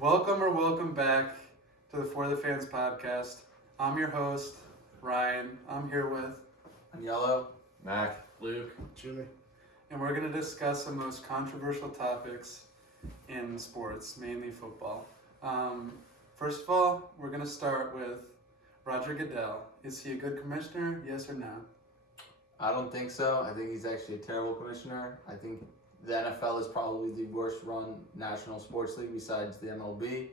Welcome back to the For the Fans podcast. I'm your host, Ryan. I'm here with, On yellow, Mac. Luke. Jimmy. and we're going to discuss the most controversial topics in sports, mainly football. First of all, we're going to start with Roger Goodell. Is he a good commissioner? Yes or no? I don't think so. I think he's actually a terrible commissioner. I think the NFL is probably the worst run national sports league besides the MLB.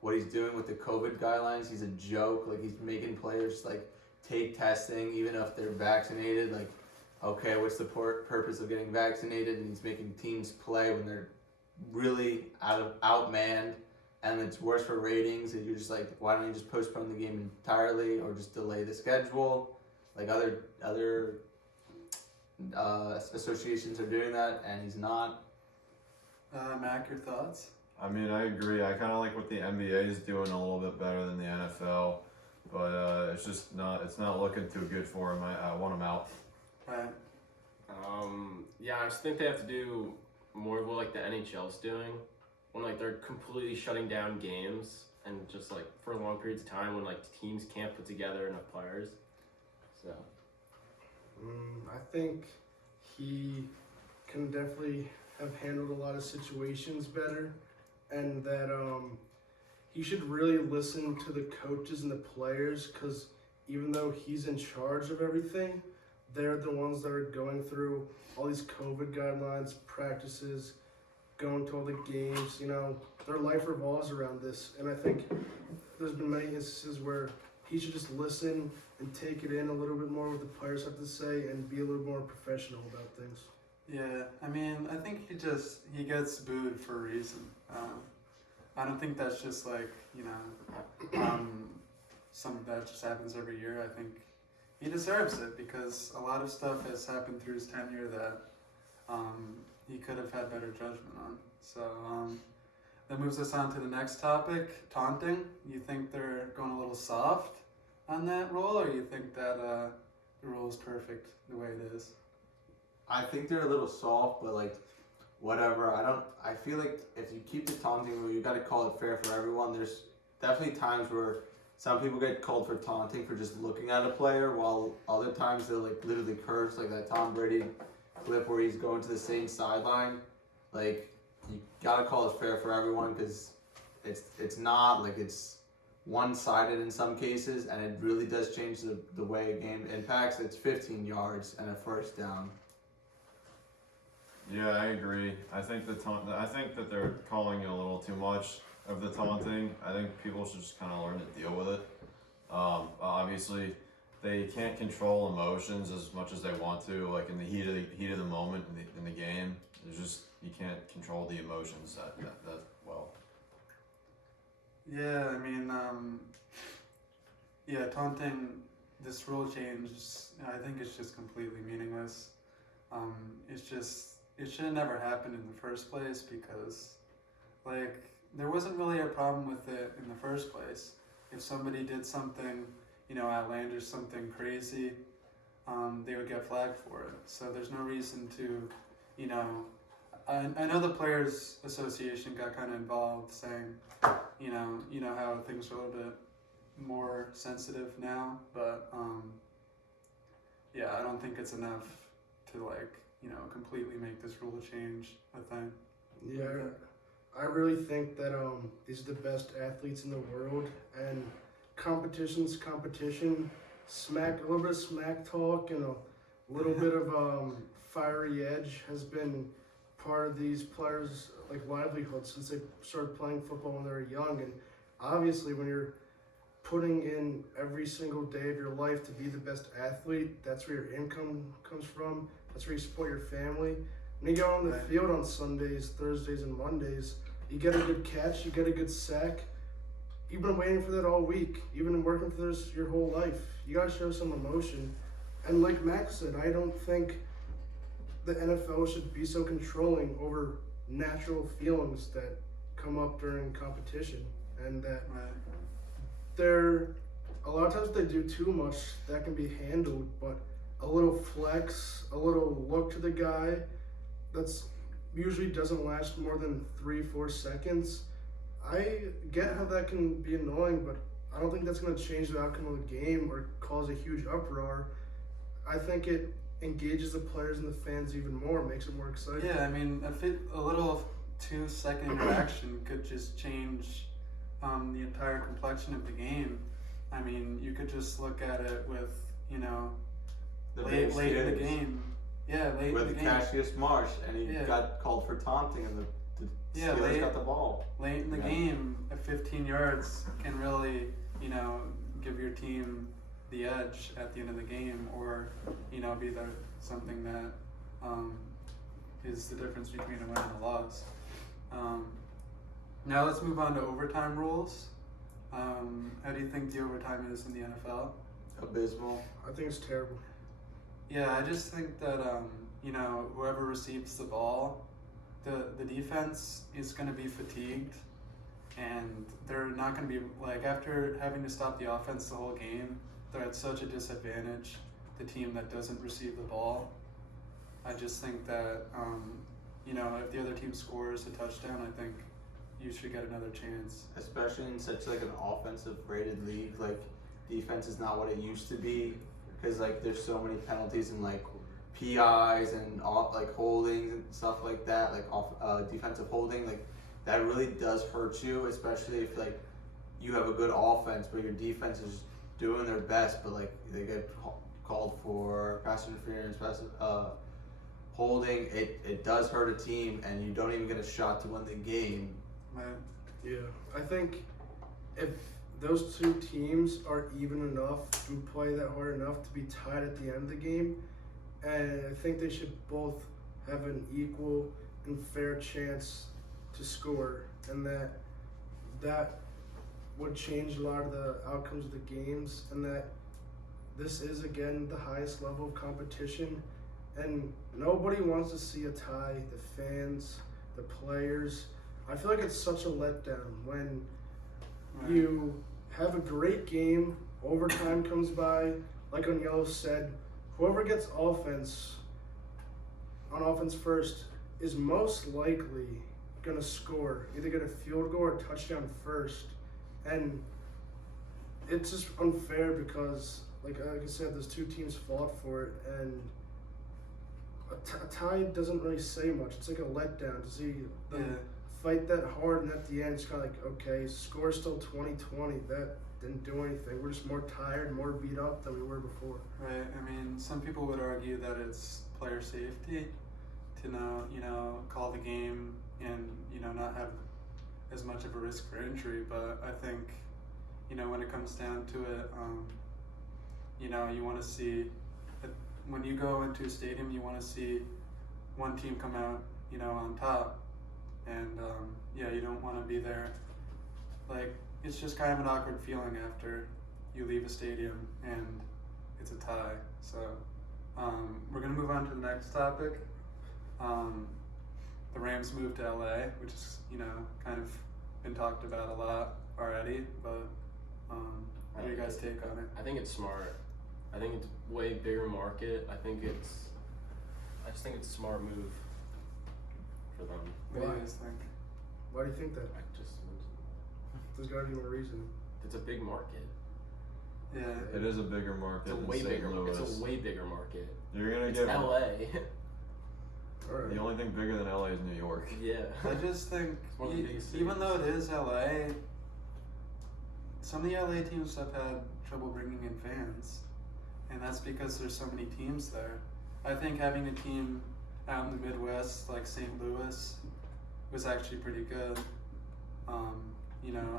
What he's doing with the COVID guidelines, he's a joke. Like, he's making players like take testing even if they're vaccinated. Like, okay, what's the purpose of getting vaccinated? And he's making teams play when they're really outmanned, and it's worse for ratings. And you're just like, why don't you just postpone the game entirely or just delay the schedule? Like other associations are doing that, and he's not. Mac, your thoughts? I mean, I agree. I kind of like what the NBA is doing a little bit better than the NFL, but it's just not. It's not looking too good for him. I want him out. Right. Yeah, I just think they have to do more of what like the NHL's doing, when like they're completely shutting down games and just like for long periods of time when like teams can't put together enough players. So I think he can definitely have handled a lot of situations better, and that he should really listen to the coaches and the players, because even though he's in charge of everything, they're the ones that are going through all these COVID guidelines, practices, going to all the games. You know, their life revolves around this, and I think there's been many instances where he should just listen and take it in a little bit more what the players have to say and be a little more professional about things. Yeah, I mean, I think he gets booed for a reason. I don't think that's just like, something that just happens every year. I think he deserves it because a lot of stuff has happened through his tenure that he could have had better judgment on. So that moves us on to the next topic, taunting. You think they're going a little soft on that rule, or you think that the rule is perfect the way it is? I think they're a little soft, but like, whatever. I feel like if you keep the taunting rule, you got to call it fair for everyone. There's definitely times where some people get called for taunting for just looking at a player, while other times they'll like literally curse, like that Tom Brady clip where he's going to the same sideline. Like, you got to call it fair for everyone, because it's not like it's one-sided in some cases, and it really does change the way a game impacts. It's 15 yards and a first down. Yeah, I agree. I think I think that they're calling a little too much of the taunting. I think people should just kind of learn to deal with it. Obviously, they can't control emotions as much as they want to. Like in the heat of the moment in the game, there's just you can't control the emotions that well. Yeah, I mean, taunting, this rule change, I think it's just completely meaningless. It should have never happened in the first place because, like, there wasn't really a problem with it in the first place. If somebody did something, outlandish, something crazy, they would get flagged for it. So there's no reason to, I know the Players Association got kind of involved saying, how things are a little bit more sensitive now, but I don't think it's enough to completely make this rule change a thing. Yeah, I really think that these are the best athletes in the world, and competition's competition. A little bit of smack talk and a little bit of fiery edge has been part of these players' livelihood since they started playing football when they were young. And obviously, when you're putting in every single day of your life to be the best athlete, that's where your income comes from. That's where you support your family. When you go on the field on Sundays, Thursdays, and Mondays, you get a good catch, you get a good sack. You've been waiting for that all week. You've been working for this your whole life. You gotta show some emotion. And like Max said, I don't think the NFL should be so controlling over natural feelings that come up during competition, and that a lot of times if they do too much, that can be handled, but a little flex, a little look to the guy, that's usually doesn't last more than 3-4 seconds. I get how that can be annoying, but I don't think that's going to change the outcome of the game or cause a huge uproar. I think it engages the players and the fans even more, makes it more exciting. Yeah, I mean, a little 2-second interaction could just change the entire complexion of the game. I mean, you could just look at it with, you know, The late big in the skins game. Yeah, late in the with game. Cassius Marsh, and he Yeah. got called for taunting, and the Yeah, Steelers got the ball. Late in the Yeah. game, at 15 yards can really, you know, give your team the edge at the end of the game, or, you know, be something that is the difference between a win and a loss. Now let's move on to overtime rules. How do you think the overtime is in the NFL? Abysmal. I think it's terrible. Yeah, I just think that you know, whoever receives the ball, the defense is going to be fatigued, and they're not going to be like, after having to stop the offense the whole game, they're at such a disadvantage. The team that doesn't receive the ball, I just think that you know, if the other team scores a touchdown, I think you should get another chance. Especially in such like an offensive rated league, like defense is not what it used to be, because like there's so many penalties and like PIs and like holdings and stuff like that, like defensive holding, like that really does hurt you, especially if like you have a good offense but your defense is doing their best, but like they get called for pass interference, holding. It does hurt a team, and you don't even get a shot to win the game. Right? Yeah, I think if those two teams are even enough and play that hard enough to be tied at the end of the game, and I think they should both have an equal and fair chance to score, and that would change a lot of the outcomes of the games, and that this is again the highest level of competition, and nobody wants to see a tie. The fans, the players. I feel like it's such a letdown when you have a great game, overtime comes by, like Onyello said, whoever gets on offense first is most likely going to score, either get a field goal or a touchdown first. And it's just unfair because, like I said, those two teams fought for it, and a tie doesn't really say much. It's like a letdown to see them fight that hard, and at the end it's kind of like, okay, score's still 20-20. That didn't do anything. We're just more tired, more beat up than we were before. Right. I mean, some people would argue that it's player safety to call the game and, not have as much of a risk for injury. But I think, when it comes down to it, you want to see, when you go into a stadium, you want to see one team come out, on top. And, you don't want to be there. Like, it's just kind of an awkward feeling after you leave a stadium and it's a tie. So, we're going to move on to the next topic. The Rams moved to LA, which is, kind of been talked about a lot already, but what do you guys take on it? I think it's smart. I think it's way bigger market. I just think it's a smart move for them. What do you guys think? Why do you think that? There's got to be more reason. It's a big market. Yeah. It is a bigger market It's a than way St. bigger. Louis. It's a way bigger market. You're gonna It's get LA. All right. The only thing bigger than LA is New York. Yeah. I just think, one of the biggest even cities. though it is LA, some of the LA teams have had trouble bringing in fans, and that's because there's so many teams there. I think having a team out in the Midwest like St. Louis was actually pretty good.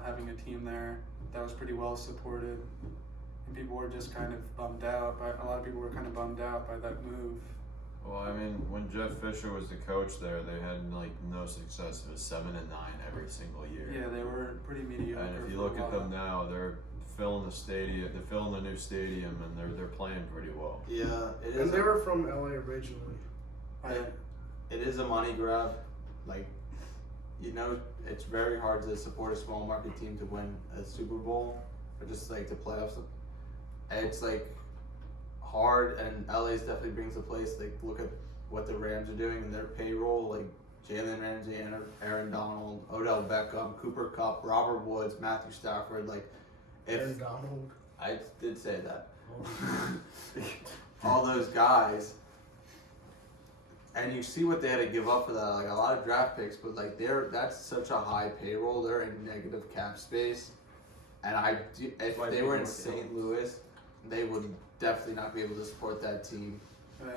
Having a team there that was pretty well supported, and people were just kind of bummed out. A lot of people were kind of bummed out by that move. Well, I mean, when Jeff Fisher was the coach there, they had no success. It was 7-9 every single year. Yeah, they were pretty mediocre. And if you for a look at while. them now, they're filling the stadium. They're filling the new stadium, and they're playing pretty well. Yeah, it is. And they were from LA originally. It is a money grab. Like, it's very hard to support a small market team to win a Super Bowl or just like the playoffs. It's like hard, and LA definitely brings a place. Like, look at what the Rams are doing and their payroll. Like, Jalen Ramsey, Aaron Donald, Odell Beckham, Cooper Kupp, Robert Woods, Matthew Stafford. Like, Aaron if Donald. I did say that, all those guys, and you see what they had to give up for that. Like a lot of draft picks, but like that's such a high payroll. They're in negative cap space, and if Why they big were in market St. helps. Louis, they would definitely not be able to support that team. Right.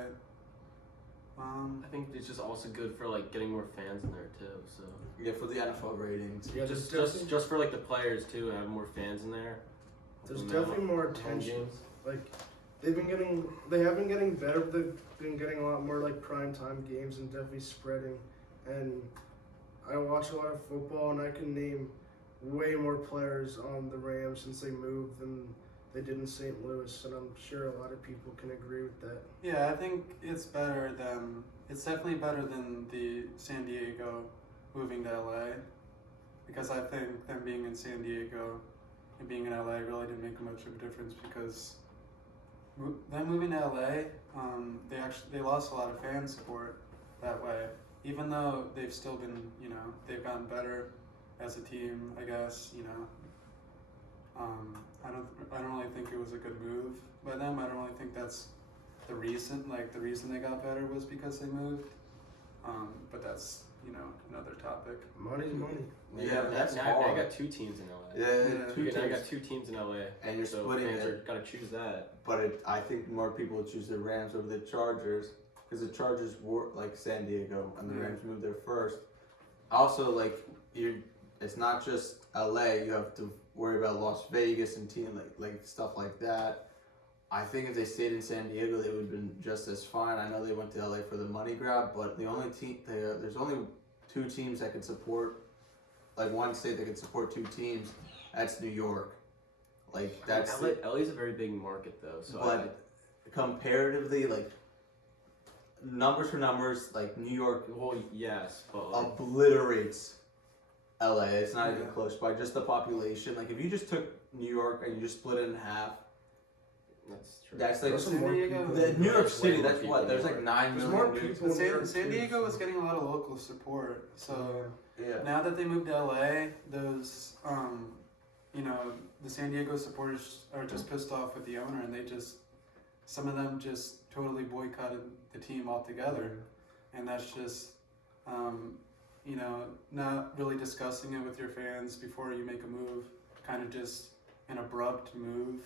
I think it's just also good for like getting more fans in there too. So Yeah, for the NFL ratings. Yeah, just for like the players too, have more fans in there. there's Help them definitely out. more Home attention. games. Like they have been getting better, but they've been getting a lot more like prime time games and definitely spreading. And I watch a lot of football, and I can name way more players on the Rams since they moved than they did in St. Louis, and I'm sure a lot of people can agree with that. Yeah, I think it's definitely better than the San Diego moving to LA, because I think them being in San Diego and being in LA really didn't make much of a difference, because them moving to LA, they lost a lot of fan support that way, even though they've still been, they've gotten better as a team, I guess, I don't really think it was a good move by them. I don't really think that's the reason. Like the reason they got better was because they moved. But that's another topic. Money's money. Yeah, that's now, hard. Now I got two teams in LA. Yeah, Yeah. two Now I teams. got two teams in LA. And you're so splitting fans it. gotta choose that. But I think more people would choose the Rams over the Chargers, because the Chargers were like San Diego, and the Yeah. Rams moved there first. Also, like it's not just LA. You have to worry about Las Vegas and team like stuff like that. I think if they stayed in San Diego, they would have been just as fine. I know they went to LA for the money grab, but the only there's only two teams that can support, like one state that can support two teams. That's New York. Like that's LA's a very big market though. So but comparatively, like numbers for numbers, like New York well, yes, but like, obliterates LA. It's not even Yeah. close by just the population. Like if you just took New York and you just split it in half, that's true. that's like There's some San more Diego- people. the New York There's City. way more That's people what in there's New like York. 9 There's million. more New- people. But New York San too, Diego was so- getting a lot of local support. So Yeah. now that they moved to LA, those the San Diego supporters are just pissed off with the owner, and some of them just totally boycotted the team altogether. And that's just not really discussing it with your fans before you make a move. Kind of just an abrupt move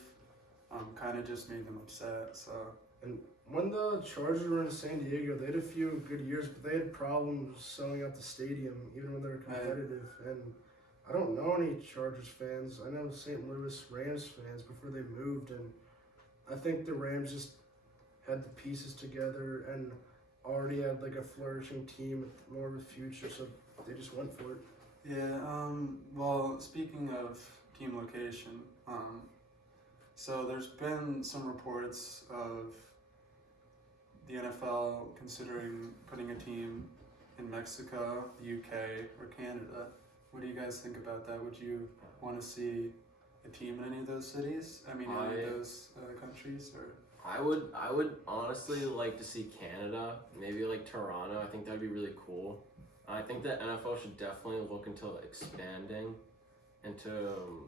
kind of just made them upset. So When the Chargers were in San Diego, they had a few good years, but they had problems selling out the stadium, even when they were competitive. And I don't know any Chargers fans. I know St. Louis Rams fans before they moved, and I think the Rams just had the pieces together and already had like a flourishing team with more of a future, so they just went for it. yeah, well, speaking of team location, so there's been some reports of the NFL considering putting a team in Mexico, the UK, or Canada. What do you guys think about that? Would you want to see a team in any of those cities? I mean, any of those countries? Or I would honestly like to see Canada, maybe like Toronto. I think that'd be really cool. I think that NFL should definitely look into expanding into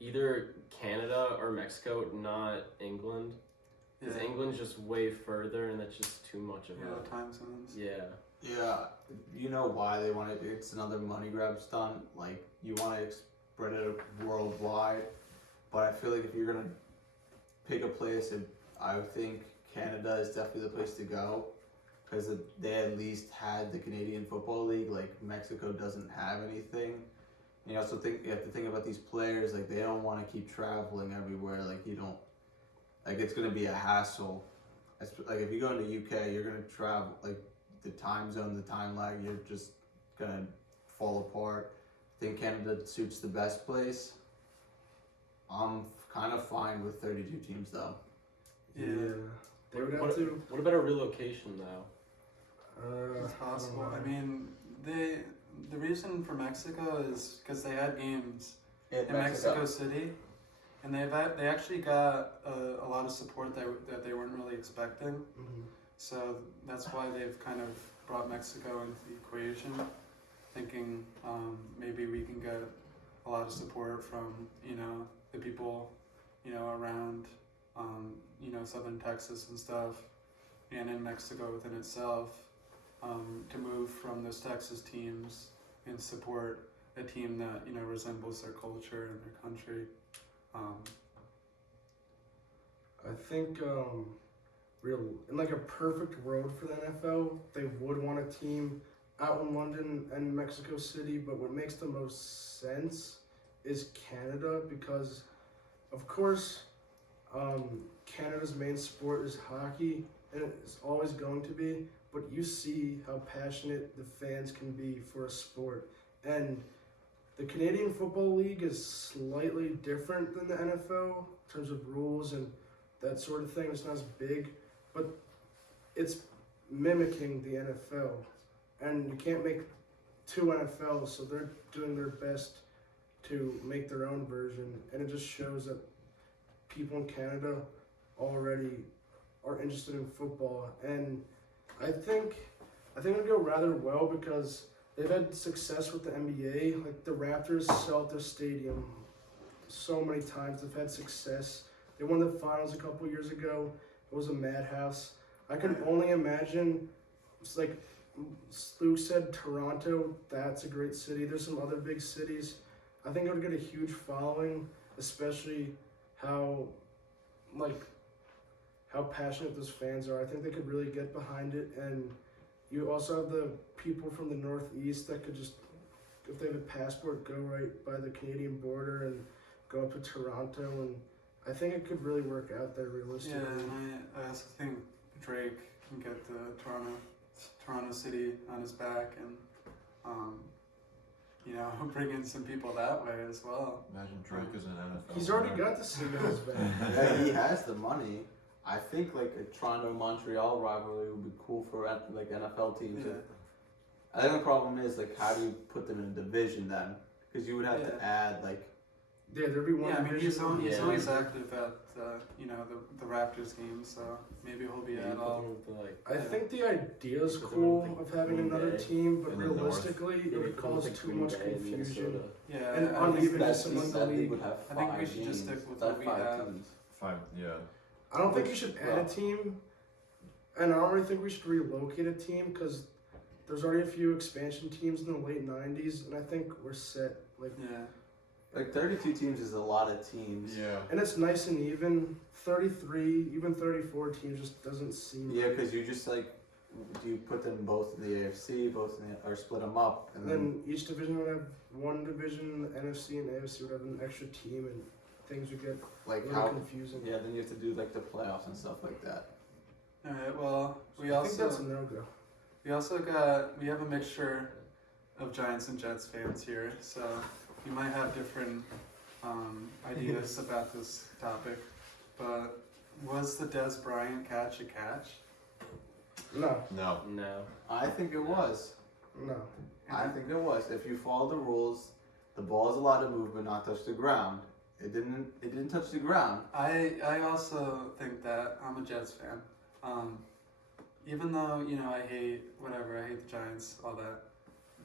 either Canada or Mexico, not England. Because England's just way further, and that's just too much of the time zones. Yeah. Yeah, you know why they want it. It's another money grab stunt. Like you want to spread it worldwide, but I feel like if you're gonna pick a place, I would think Canada is definitely the place to go, because they at least had the Canadian Football League. Like Mexico doesn't have anything. You also you have to think about these players. Like they don't want to keep traveling everywhere. Like you don't. Like it's gonna be a hassle. Like if you go into UK, you're gonna travel like. The time zone, the time lag, you're just gonna fall apart. I think Canada suits the best place. I'm kind of fine with 32 teams though. Yeah. They would have to. What about a relocation though? It's possible. I mean, the reason for Mexico is because they had games in Mexico City, and they actually got a lot of support that they weren't really expecting. Mhm. So that's why they've kind of brought Mexico into the equation, thinking maybe we can get a lot of support from, the people, around, southern Texas and stuff, and in Mexico within itself, to move from those Texas teams and support a team that, resembles their culture and their country. I think in like a perfect world for the NFL, they would want a team out in London and Mexico City, but what makes the most sense is Canada because, of course, Canada's main sport is hockey, and it's always going to be, but you see how passionate the fans can be for a sport. And the Canadian Football League is slightly different than the NFL in terms of rules and that sort of thing. It's not as big, but it's mimicking the NFL. And you can't make two NFLs, so they're doing their best to make their own version. And it just shows that people in Canada already are interested in football. And I think it'll go rather well because they've had success with the NBA. Like the Raptors sell out their stadium so many times. They've had success. They won the finals a couple years ago. It was a madhouse. I can only imagine, it's like Luke said, Toronto, that's a great city. There's some other big cities. I think it would get a huge following, especially how passionate those fans are. I think they could really get behind it. And you also have the people from the Northeast that could just, if they have a passport, go right by the Canadian border and go up to Toronto. And I think it could really work out there realistically. Yeah, and I also think Drake can get the Toronto City on his back and, bring in some people that way as well. Imagine Drake is an NFL. He's already got the city on his back. Yeah, he has the money. I think like a Toronto-Montreal rivalry would be cool for like NFL teams. Yeah. I think the problem is like how do you put them in a division then? Because you would have to add like. Yeah, there'd be one. Yeah, I mean he's Yeah. always active at the Raptors games, so maybe he'll be at all. I think the idea is Put them cool with, like, of having Green another Bay team, but in the north. realistically, it would cause too much confusion. Yeah, And I think unevenness among the that league league. would have I think we five should just games. stick with That's what we five have. teams. Yeah. I don't think you should add a team, and I don't really think we should relocate a team because there's already a few expansion teams in the late '90s, and I think we're set. Like, Yeah. Like 32 teams is a lot of teams. Yeah. and it's nice and even. 33, even 34 teams just doesn't seem. Yeah, right. because you just like you put them both in the AFC, or split them up, and And then each division would have one division, the NFC and AFC would have an extra team, and things would get like really how. confusing. Yeah, then you have to do like the playoffs and stuff like that. All right. Well, we I think that's a also no-go. we have a mixture of Giants and Jets fans here, so you might have different ideas about this topic. But was the Des Bryant catch a catch? No, No. No. I think it was. no. I think it was. If you follow the rules, the ball is allowed to move but not touch the ground. It didn't touch the ground. I also think that. I'm a Jets fan. Even though, I hate the Giants, all that.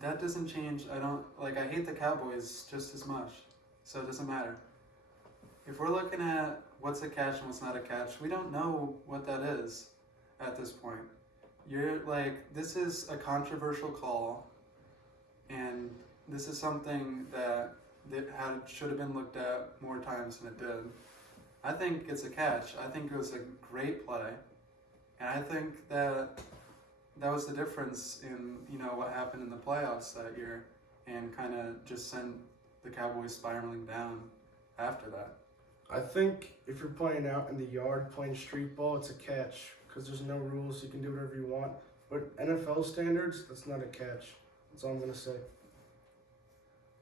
That doesn't change. I hate the Cowboys just as much. So it doesn't matter. If we're looking at what's a catch and what's not a catch, we don't know what that is at this point. This is a controversial call, and this is something that should have been looked at more times than it did. I think it's a catch. I think it was a great play, and I think that was the difference in what happened in the playoffs that year, and kind of just sent the Cowboys spiraling down after that. I think if you're playing out in the yard, playing street ball, it's a catch because there's no rules. You can do whatever you want. But NFL standards, that's not a catch. That's all I'm gonna say.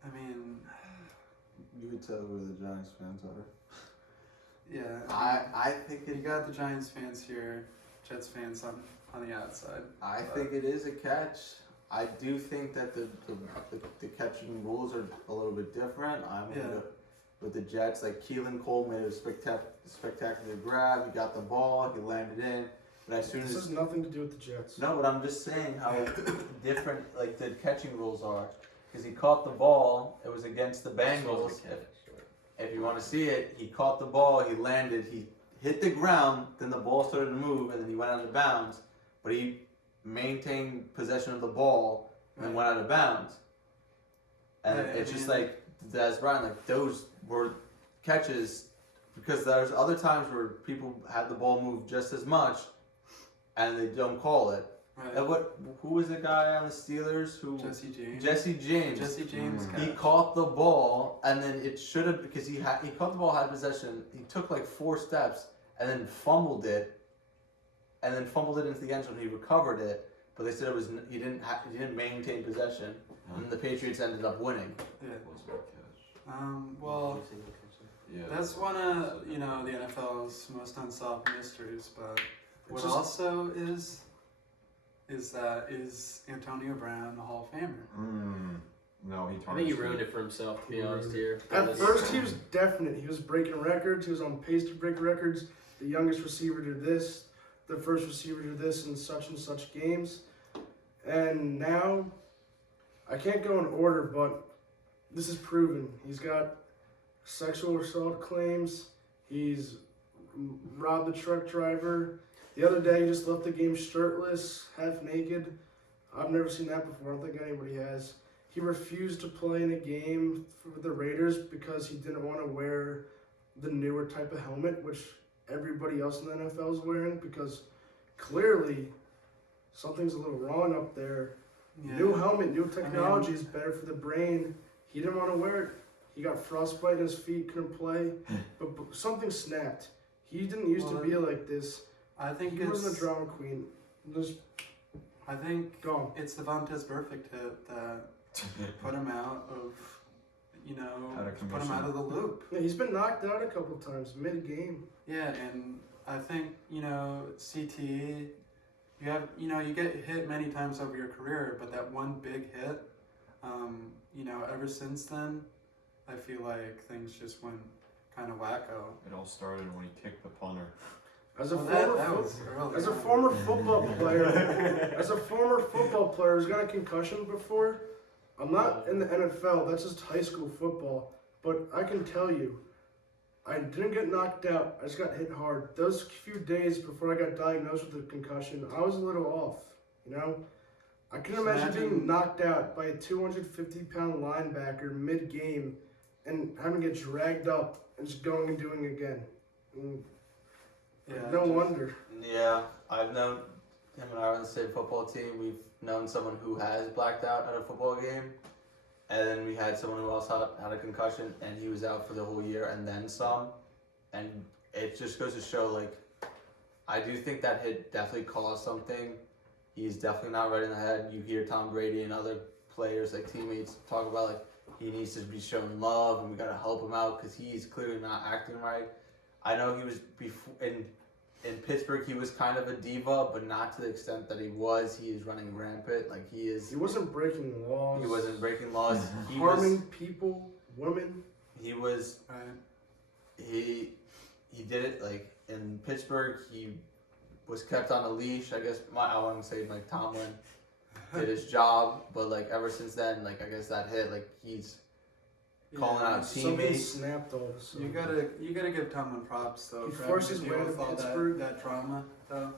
I mean, You could tell who the Giants fans are. yeah. I think You it. got the Giants fans here, Jets fans on the outside. I think it is a catch. I do think that the catching rules are a little bit different. With the Jets, like Keelan Cole made a spectacular grab. He got the ball. He landed in. But as soon This as has nothing to do with the Jets. no, but I'm just saying how different like the catching rules are. Because he caught the ball, it was against the Bengals. If you want to see it, he caught the ball, he landed, he hit the ground, then the ball started to move, and then he went out of bounds. But he maintained possession of the ball and then went out of bounds. And Yeah, it's I just mean- like, as Brian, like those were catches, because there's other times where people had the ball move just as much, and they don't call it. Right. And who was the guy on the Steelers who? Jesse James. Jesse James. Jesse James. He catch. caught the call, and then it should have, because he caught the ball, had possession. He took like 4 steps, and then fumbled it into the end zone. He recovered it, but they said it was he didn't maintain possession, and the Patriots ended up winning. Yeah. Wasn't a catch. Well, Yeah. that's one of the NFL's most unsolved mysteries. But what just- also is Antonio Brown a Hall of Famer? No, he. I think he ruined it for himself, to be honest here. At first, he was definite. He was breaking records. He was on pace to break records. The youngest receiver to this, the first receiver to this in such and such games. And now, I can't go in order, but this is proven. He's got sexual assault claims. He's robbed a truck driver. The other day, he just left the game shirtless, half naked. I've never seen that before. I don't think anybody has. He refused to play in a game for the Raiders because he didn't want to wear the newer type of helmet, which everybody else in the NFL is wearing, because clearly something's a little wrong up there. Yeah. New helmet, new technology is better for the brain. He didn't want to wear it. He got frostbite in his feet, couldn't play, but something snapped. He didn't used to be like this. I think He it's. wasn't a drama queen. Just I think gone. it's the Vontaze perfect hit that put him out of, Out of put him out of the loop. Yeah, he's been knocked out a couple times mid-game. Yeah, and I think, CTE, you get hit many times over your career, but that one big hit, ever since then, I feel like things just went kind of wacko. It all started when he kicked the punter. As a Well, former that was early As a on. former football player who's got a concussion before, I'm not in the NFL, that's just high school football, but I can tell you, I didn't get knocked out, I just got hit hard. Those few days before I got diagnosed with a concussion, I was a little off, I can Just imagine imagine- being knocked out by a 250-pound linebacker mid-game and having to get dragged up and just going and doing it again. Yeah, No just- wonder. Yeah, I've known him and I are on the same football team. We've known someone who has blacked out at a football game, and then we had someone who also had a concussion, and he was out for the whole year and then some. And it just goes to show, like, I do think that hit definitely caused something. He's definitely not right in the head. You hear Tom Brady and other players, like teammates, talk about like he needs to be shown love, and we gotta help him out because he's clearly not acting right. I know he was before in Pittsburgh. He was kind of a diva, but not to the extent that he was. He is running rampant. Like he is. He wasn't breaking laws. He wasn't breaking laws. He harming was. people, women. He was. Right. He did it like in Pittsburgh. He was kept on a leash. I guess I want to say Mike Tomlin did his job, but like ever since then, like I guess that hit, like he's calling Yeah, out Something teammates. snapped all of a sudden. You gotta give Tomlin props though. He for forced having his to way deal to with all Pittsburgh. that trauma though.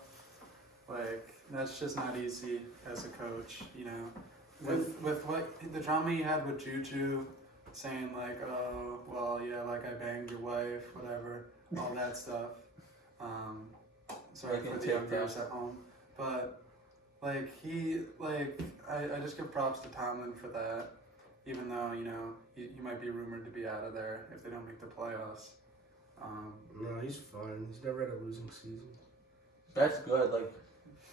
Like that's just not easy as a coach, With what the drama he had with Juju, saying like, oh well, yeah, like I banged your wife, whatever, all that stuff. Sorry Making for the TikToks. youngers at home, but like I just give props to Tomlin for that. Even though he might be rumored to be out of there if they don't make the playoffs. No, he's fine. He's never had a losing season. That's good. Like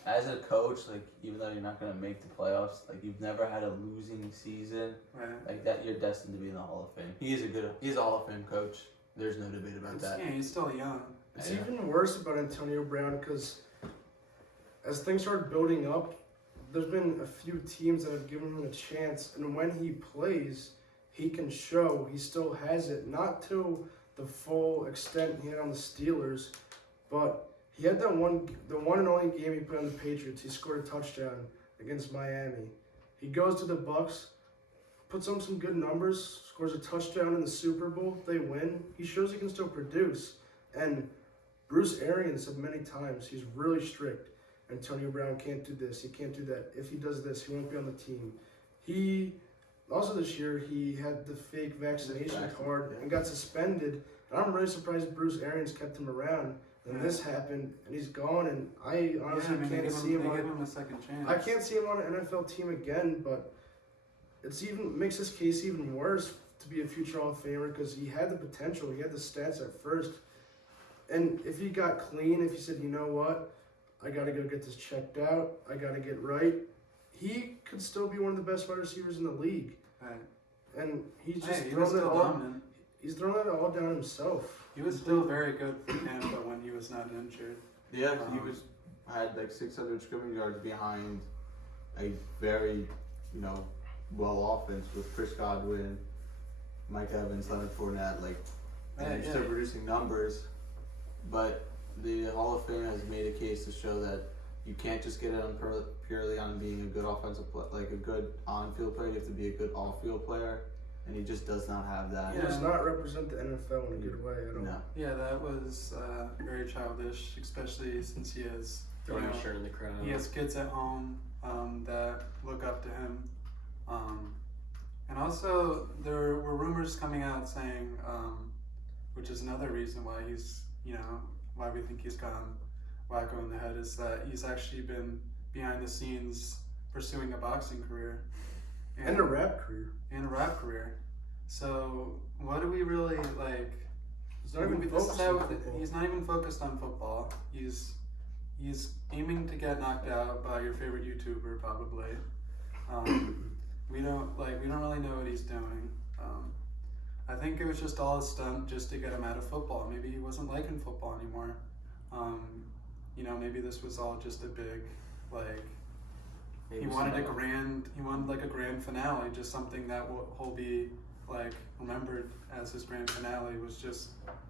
as a coach, like even though you're not gonna make the playoffs, like you've never had a losing season. Right. Like that, you're destined to be in the Hall of Fame. He's a Hall of Fame coach. There's no debate about that. Yeah, he's still young. It's Yeah. even worse about Antonio Brown because as things started building up, there's been a few teams that have given him a chance, and when he plays, he can show he still has it. Not to the full extent he had on the Steelers, but He had the one and only game he played on the Patriots. He scored a touchdown against Miami. He goes to the Bucks, puts on some good numbers, scores a touchdown in the Super Bowl. They win. He shows he can still produce. And Bruce Arians said many times he's really strict. Antonio Brown can't do this. He can't do that. If he does this, he won't be on the team. He also this year he had the fake vaccination card and got suspended. And I'm really surprised Bruce Arians kept him around. And this happened, and he's gone. And I honestly can't see him They on. give him a second chance. I can't see him on an NFL team again, but makes his case even worse to be a future Hall of Famer because he had the potential, he had the stats at first, and if he got clean, if he said, you know what, I got to go get this checked out, I got to get right, he could still be one of the best wide receivers in the league. Right. And he's just He was still dominant. He's thrown it all down himself. He was still very good for Tampa when he was not injured. Yeah, he had like 600 scrimmage yards behind a very, well offense with Chris Godwin, Mike Evans, Leonard Fournette, and they're still producing numbers. But the Hall of Fame has made a case to show that you can't just get it on purely on being a good offensive player, like a good on-field player. You have to be a good off-field player, and he just does not have that. He does not represent the NFL in a good way at all. No. Yeah, that was very childish, especially since he has Throwing his shirt in the crowd. he has kids at home that look up to him. And also, there were rumors coming out saying, which is another reason why he's, why we think he's gone wacko in the head, is that he's actually been behind the scenes pursuing a boxing career. And a rap career. So, what do we really like? He's not even focused on football. He's not even focused on football. He's aiming to get knocked out by your favorite YouTuber, probably. We don't really know what he's doing. I think it was just all a stunt just to get him out of football. Maybe he wasn't liking football anymore. Maybe this was all just a big he wanted a grand finale, just something that will be remembered as his grand finale was just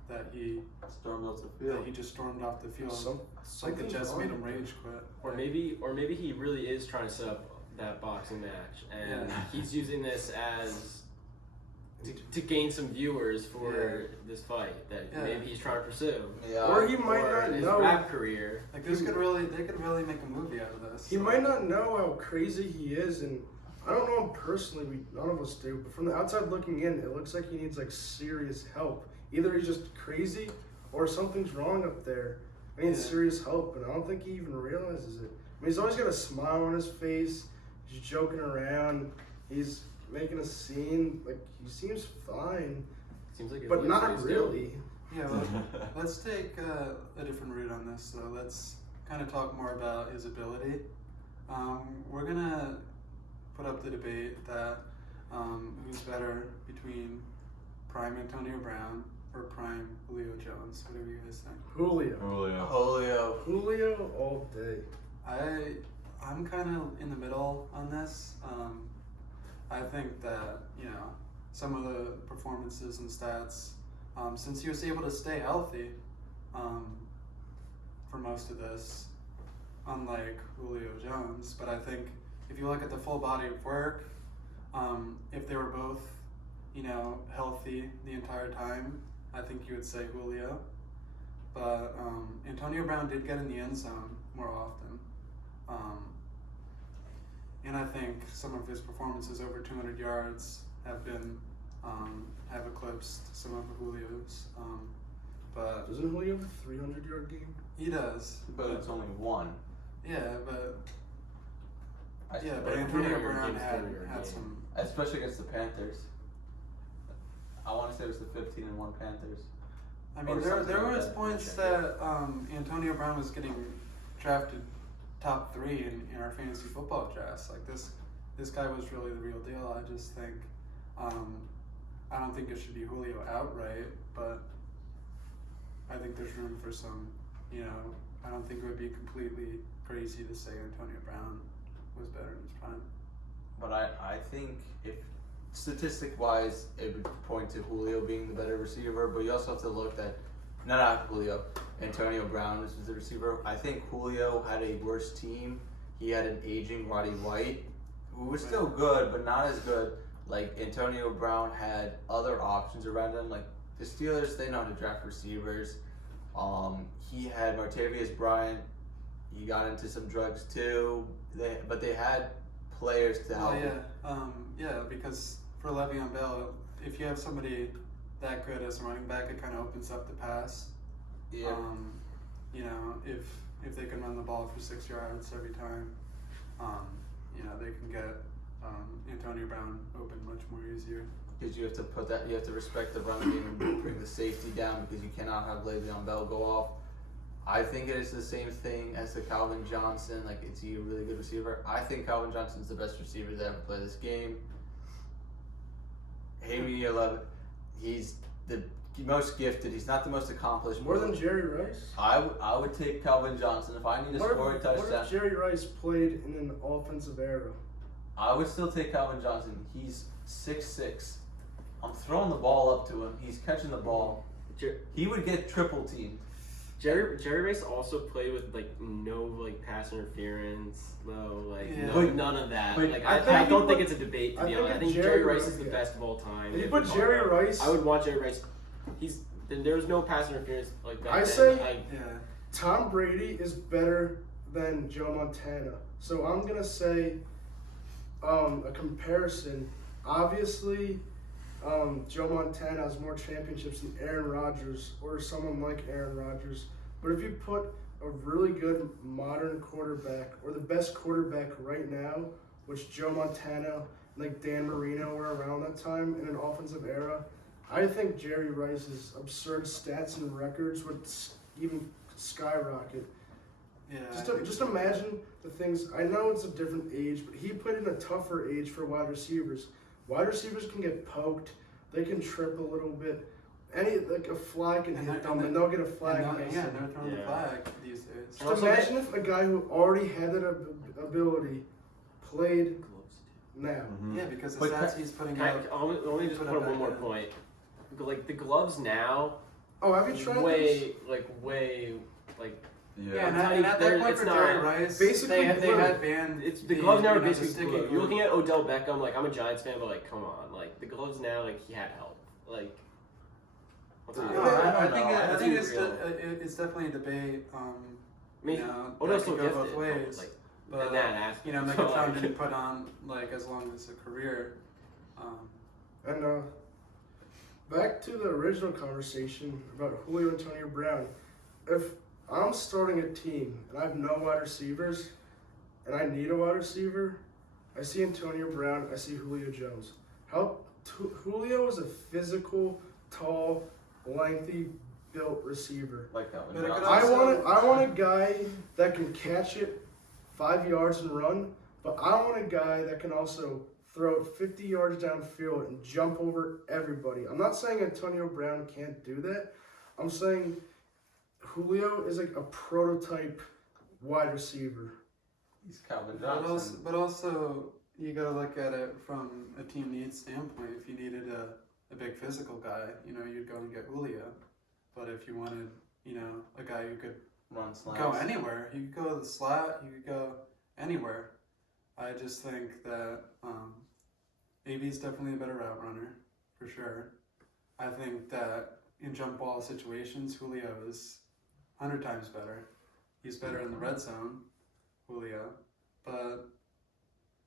that he stormed off the field. That he just stormed off the field. The Jets wrong made him with rage quit. Or maybe he really is trying to set up that boxing match, and he's using this as to gain some viewers for this fight that maybe he's trying to pursue. Yeah. Or he might or not his know. rap career. They could really make a movie out of this. He might not know how crazy he is, and I don't know him personally. None of us do. But from the outside looking in, it looks like he needs serious help. Either he's just crazy, or something's wrong up there. He needs serious help, and I don't think he even realizes it. He's always got a smile on his face. He's joking around. He's making a scene. He seems fine, Seems like but not really. Yeah, well, let's take a different route on this. So let's kind of talk more about his ability. We're gonna put up the debate that who's better between prime Antonio Brown or prime Julio Jones. What do you guys think? Julio all day. I'm kind of in the middle on this. I think that some of the performances and stats, since he was able to stay healthy for most of this, unlike Julio Jones. But I think if you look at the full body of work, if they were both healthy the entire time, I think you would say Julio. But Antonio Brown did get in the end zone more often. And I think some of his performances over 200 yards have eclipsed some of Julio's. But Doesn't Julio have a 300-yard game? he does. But it's only one. Yeah, but But Antonio 300-yard Brown game's had 300-yard some. especially against the Panthers. I want to say it was the 15-1 Panthers. I mean, Or there something was like that. points that Antonio Brown was getting drafted top 3 in our fantasy football drafts. This guy was really the real deal. I just think I don't think it should be Julio outright, but I think there's room for some. I don't think it would be completely crazy to say Antonio Brown was better in his prime. But I think if statistic-wise, it would point to Julio being the better receiver, but you also have to look at, not Julio, Antonio Brown was the receiver. I think Julio had a worse team. He had an aging Roddy White, who was still good, but not as good. Like Antonio Brown had other options around him. Like the Steelers, they know how to draft receivers. He had Martavius Bryant. He got into some drugs too. But they had players to help. Yeah, because for Le'Veon Bell, if you have somebody that good as a running back, it kind of opens up the pass. Yeah. You know, if they can run the ball for 6 yards every time, you know, they can get Antonio Brown open much more easier. Because you have to respect the run game and bring the safety down because you cannot have Le'Veon Bell go off. I think it is the same thing as the Calvin Johnson. Like, is he a really good receiver? I think Calvin Johnson's the best receiver to ever play this game. Amy 11, he's the most gifted. He's not the most accomplished. More than Jerry Rice? I would take Calvin Johnson if I need to score a touchdown. What if Jerry Rice played in an offensive era? I would still take Calvin Johnson. He's 6'6". I'm throwing the ball up to him. He's catching the ball. He would get triple teamed. Jerry Rice also played with like no like pass interference, Yeah. none of that. But Like I I don't think it's a debate to be honest. I think Jerry Jerry Rice Rice- is the best of all time. If you put Jerry Rice, I would want Jerry Rice. There's no pass interference like that. Yeah. Tom Brady is better than Joe Montana. So I'm gonna say a comparison. Obviously, Joe Montana has more championships than Aaron Rodgers or someone like Aaron Rodgers. But if you put a really good modern quarterback or the best quarterback right now, which Joe Montana, like Dan Marino were around that time in an offensive era, I think Jerry Rice's absurd stats and records would even skyrocket. Yeah. Just imagine the things. I know it's a different age, but he played in a tougher age for wide receivers. Wide receivers can get poked. They can trip a little bit. A fly can hit them, and they'll get a flag. They're throwing the flag these days. Just imagine if a guy who already had that ability played now. Mm-hmm. Yeah, because the But stats he's putting Let out. me just put up one more point. Like the gloves now, Oh, have you tried this? way Yeah, and at that point it's for not- Jerry Rice, basically they blue. had banned. It's the gloves now are the basically sticky blue. You're looking at Odell Beckham. Like I'm a Giants fan, but like come on, like the gloves now, like he had help. Like what's No, it- I think Let's be real. it's definitely a debate. I mean, You know, Odell's that so could go gifted. both ways. Like But in that aspect. you know, Megatron didn't put on like as long as a career. And back to the original conversation about Julio Antonio Brown. If I'm starting a team and I have no wide receivers and I need a wide receiver, I see Antonio Brown, I see Julio Jones. Julio is a physical, tall, lengthy, built receiver. Like Calvin But it could Johnson. also- I want a guy that can catch it 5 yards and run, but I want a guy that can also throw it 50 yards downfield and jump over everybody. I'm not saying Antonio Brown can't do that. I'm saying Julio is like a prototype wide receiver. He's Calvin But Johnson. also, you gotta look at it from a team needs standpoint. If you needed a big physical guy, you know, you'd go and get Julio. But if you wanted, you know, a guy who could Run slants. go anywhere, you could go to the slot, you could go anywhere. I just think that AB's definitely a better route runner, for sure. I think that in jump ball situations, Julio is 100 times better. He's better in the red zone, Julio. But,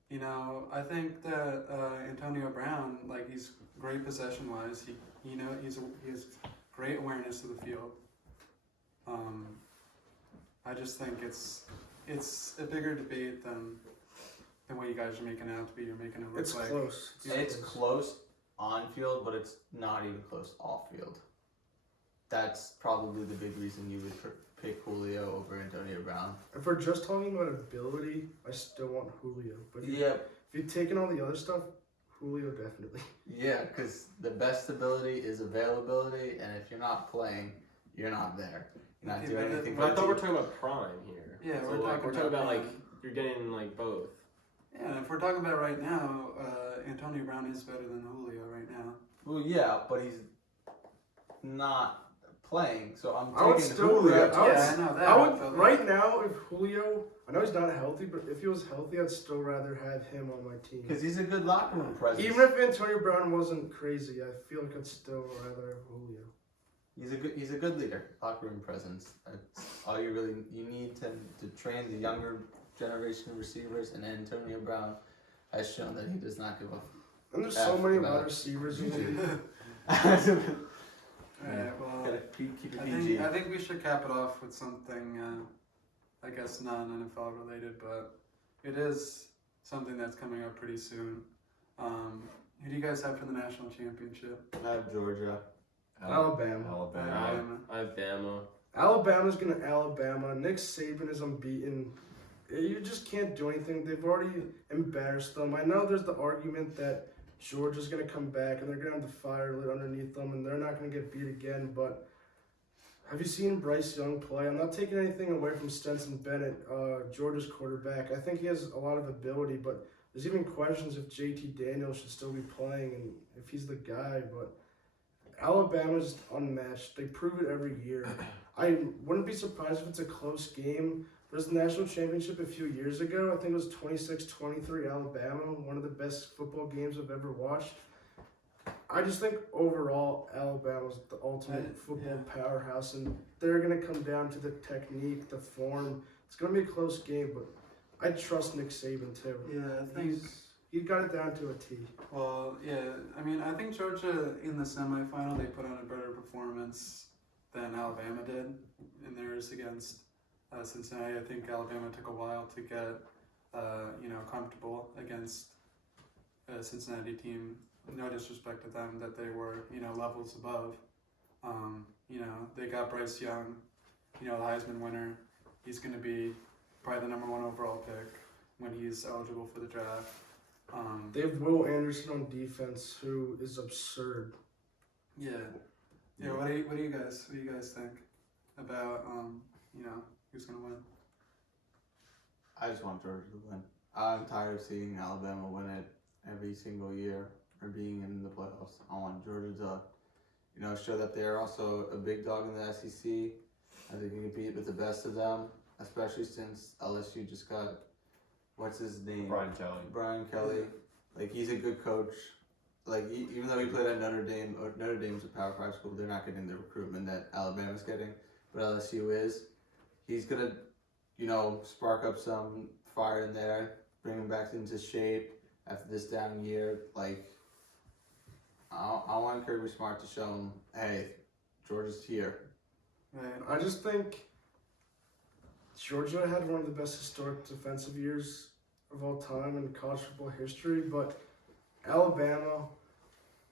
you know, I think that Antonio Brown, like, he's great possession-wise. He has great awareness of the field. I just think it's a bigger debate than what you guys are making out to be. You're making it look It's like close. It's close on field, but it's not even close off field. That's probably the big reason you would pick Julio over Antonio Brown. If we're just talking about ability, I still want Julio. But if you're taking all the other stuff, Julio definitely. Yeah, because the best ability is availability, and if you're not playing, you're not there. You're not Okay, doing but anything. But I for thought the we're team. talking about prime here. Yeah, So, we're like, talking about about like prime. you're getting like both. Yeah, and if we're talking about right now, Antonio Brown is better than Julio right now. Well, yeah, but he's not playing. So I'm I would taking still Julio. I would- Yeah, I know that. I would but, like, right now if Julio, I know he's not healthy, but if he was healthy, I'd still rather have him on my team. Because he's a good locker room presence. Even if Antonio Brown wasn't crazy, I feel like I'd still rather have Julio. He's a good leader, locker room presence. That's all you need to train the younger generation of receivers, and Antonio Brown has shown that he does not give up. And there's so many Bad. wide receivers in the league. Alright, well, Gotta keep it I PG. think we should cap it off with something, I guess non-NFL related, but it is something that's coming up pretty soon. Who do you guys have for the national championship? I have Georgia. Alabama. Alabama. I have Bama. Alabama's gonna Alabama. Nick Saban is unbeaten. You just can't do anything. They've already embarrassed them. I know there's the argument that Georgia's gonna come back and they're gonna have the fire lit underneath them and they're not gonna get beat again. But have you seen Bryce Young play? I'm not taking anything away from Stetson Bennett, Georgia's quarterback. I think he has a lot of ability, but there's even questions if JT Daniels should still be playing and if he's the guy. But Alabama's unmatched. They prove it every year. I wouldn't be surprised if it's a close game. There's the national championship a few years ago. I think it was 26-23 Alabama, one of the best football games I've ever watched. I just think overall Alabama's the ultimate football powerhouse, and they're going to come down to the technique, the form. It's going to be a close game, but I trust Nick Saban too. Yeah, I think. He got it down to a T. Well, yeah, I mean, I think Georgia in the semifinal, they put on a better performance than Alabama did in theirs against Cincinnati. I think Alabama took a while to get, comfortable against a Cincinnati team. No disrespect to them, that they were, levels above. They got Bryce Young, the Heisman winner. He's going to be probably the #1 overall pick when he's eligible for the draft. They have Will Anderson on defense, who is absurd. Yeah. What do you guys think about who's gonna win? I just want Georgia to win. I'm tired of seeing Alabama win it every single year or being in the playoffs. I want Georgia to, show that they're also a big dog in the SEC. I think you can compete with the best of them, especially since LSU just got, what's his name? Brian Kelly. Like, he's a good coach. Like, even though he played at Notre Dame, or Notre Dame's a Power 5 school, they're not getting the recruitment that Alabama's getting, but LSU is. He's going to, spark up some fire in there, bring him back into shape after this down year. Like, I want Kirby Smart to show him, hey, Georgia's here. Right. I just think Georgia had one of the best historic defensive years of all time in college football history, but Alabama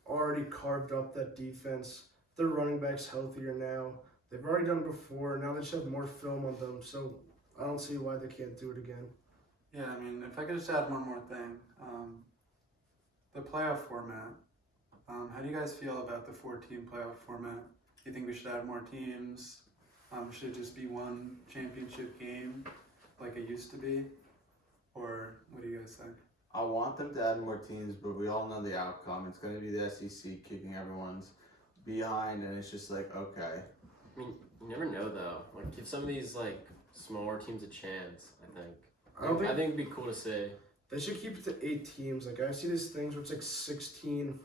already carved up that defense. Their running back's healthier now. They've already done it before. Now they just have more film on them, so I don't see why they can't do it again. Yeah, I mean, if I could just add one more thing, the playoff format. How do you guys feel about the 4-team playoff format? Do you think we should add more teams? Should it just be one championship game like it used to be? Or what do you guys think? I want them to add more teams, but we all know the outcome. It's going to be the SEC kicking everyone's behind, and it's just like, okay. I mean, you never know though. Like, give some of these smaller teams a chance. I think it'd be cool to see. They should keep it to 8 teams. Like, I see these things where it's 16,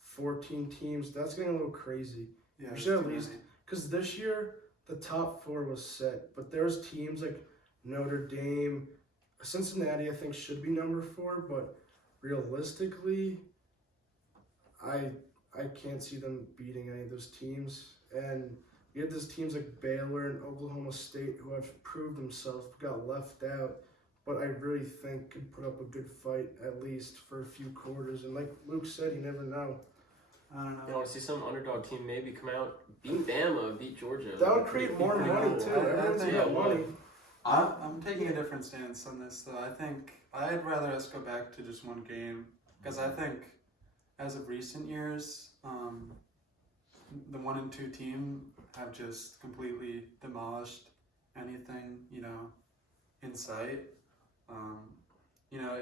14 teams. That's getting a little crazy. Yeah, We should at too least, many. because this year the top 4 was set, but there's teams like Notre Dame, Cincinnati. I think should be number 4, but realistically, I can't see them beating any of those teams. And you have these teams like Baylor and Oklahoma State who have proved themselves, but got left out. But I really think could put up a good fight at least for a few quarters. And like Luke said, you never know. I don't know. You want to see some underdog team maybe come out, beat Bama, beat Georgia. That would create more pretty money cool. too. I Everyone's think got it would. money. I'm taking a different stance on this, though. I think I'd rather us go back to just one game, because I think as of recent years, the 1 and 2 team have just completely demolished anything, in sight.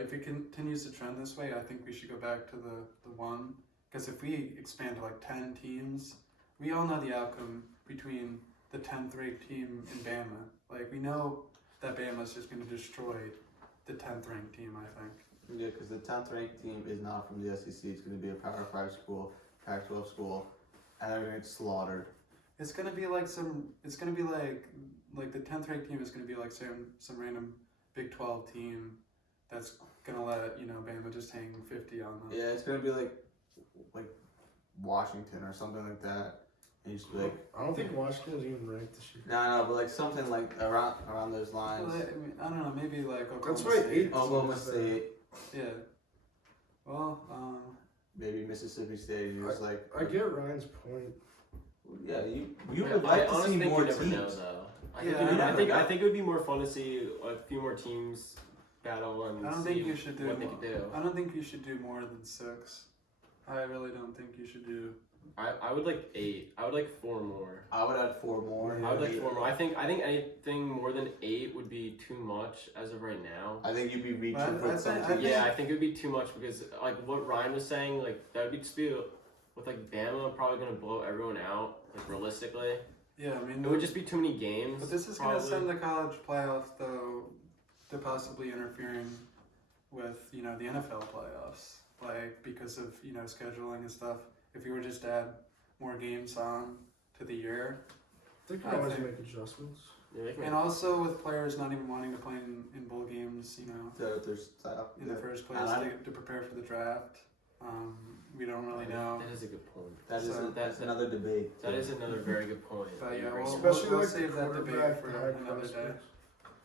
If it continues to trend this way, I think we should go back to the 1, because if we expand to 10 teams, we all know the outcome between the 10th ranked team and Bama. Like, we know that Bama's just going to destroy the 10th ranked team, I think. Yeah, because the 10th ranked team is not from the SEC. It's going to be a Power 5 school, Pac-12 school, and they're going to get slaughtered. It's going to be like the 10th ranked team is going to be like some random Big 12 team that's going to let, Bama just hang 50 on them. Yeah, it's going to be like Washington or something like that. And you just be like, I don't think Washington's even ranked this year. no, but like something like around those lines. Well, I don't know, maybe like Oklahoma That's why State. 8 Oklahoma teams State, Yeah. Well, maybe Mississippi State. You're just like, I get Ryan's point. yeah, you Yeah, would like to honestly see think more you never teams. know, though. Yeah, I think it would be more fun to see a few more teams battle and I don't see think you should do what they more. could do. I don't think you should do more than 6. I really don't think you should do. I would like 8. I would like 4 more. I would add 4 more. I would like 4 more. I think anything more than 8 would be too much as of right now. I think you'd be reaching I for think- something. I think- Yeah, I think it would be too much because like what Ryan was saying, like that would be just be with like Bama probably gonna blow everyone out, like realistically. Yeah, I mean, It would just be too many games. but this is going to probably. send the college playoff, though, to possibly interfering with, the NFL playoffs. Like, because of, scheduling and stuff. If you were just to add more games on to the year. They can I always think- make adjustments. Yeah, they can- And also with players not even wanting to play in bowl games, So there's stuff. in the first place And to prepare for the draft. We don't really know. That is a good point. That's another debate. That is another very good point. But yeah, You bring we'll- up. Especially we'll like save the that debate quarterback, for the high another day. prospects.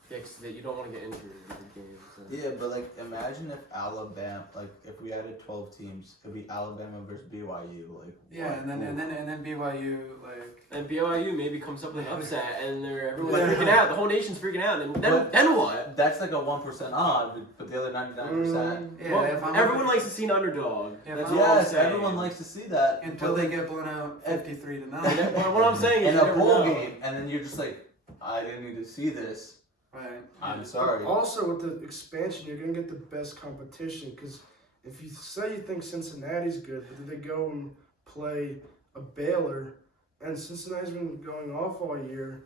Yeah, 'cause you don't want to get injured in the games. And Yeah, but like imagine if Alabama, like if we added 12 teams, it'd be Alabama versus BYU, like. Yeah, and then BYU, like, And BYU maybe comes up with an upset, and everyone's But- freaking out. The whole nation's freaking out. And But- then what? That's like a 1% odd, but the other 99%. yeah, Well, if I'm everyone likes to see an underdog. Yeah, That's if all I'm Yes, saying. everyone likes to see that. until but they then get blown out 53 to 9. What I'm saying is in you a never bowl know. game, and then you're just like, I didn't need to see this. Right. I'm sorry. Also, with the expansion, you're gonna get the best competition. Because if you say you think Cincinnati's good, but then they go and play a Baylor, and Cincinnati's been going off all year,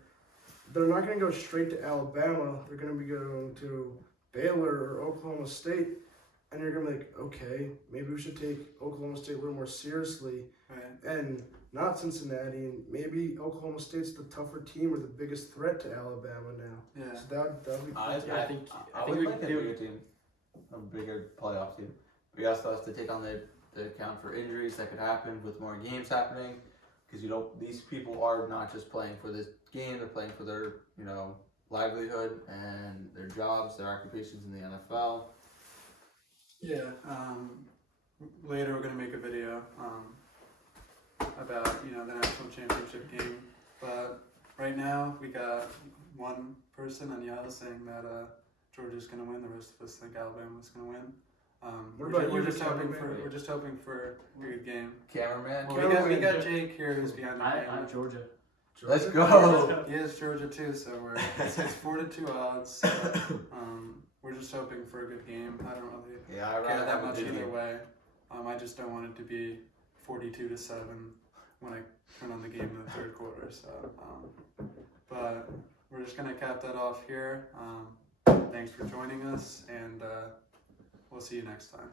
they're not gonna go straight to Alabama. They're gonna be going to Baylor or Oklahoma State, and you're gonna be like, okay, maybe we should take Oklahoma State a little more seriously, Right. and not Cincinnati. And maybe Oklahoma State's the tougher team or the biggest threat to Alabama now. Yeah. So that'd be cool. I think would we like a do- bigger team, a bigger playoff team. We also have to take on the account for injuries that could happen with more games happening, because these people are not just playing for this game; they're playing for their livelihood and their jobs, their occupations in the NFL. Yeah. Later we're gonna make a video about the national championship game, but right now we got one person on Yahoo saying that Georgia's gonna win. The rest of us think Alabama's gonna win. What about we're you, just hoping cameraman? we're just hoping for a good game. Cameraman, Well, we got Jake here who's behind the I'm camera. Georgia. let's Georgia? go. He is Georgia too, so it's 4-2 odds. So, we're just hoping for a good game. I don't really Yeah, I care rather that have a much good either game. way. I just don't want it to be 42-7 when I turn on the game in the third quarter. So, but we're just gonna cap that off here. Thanks for joining us, and we'll see you next time.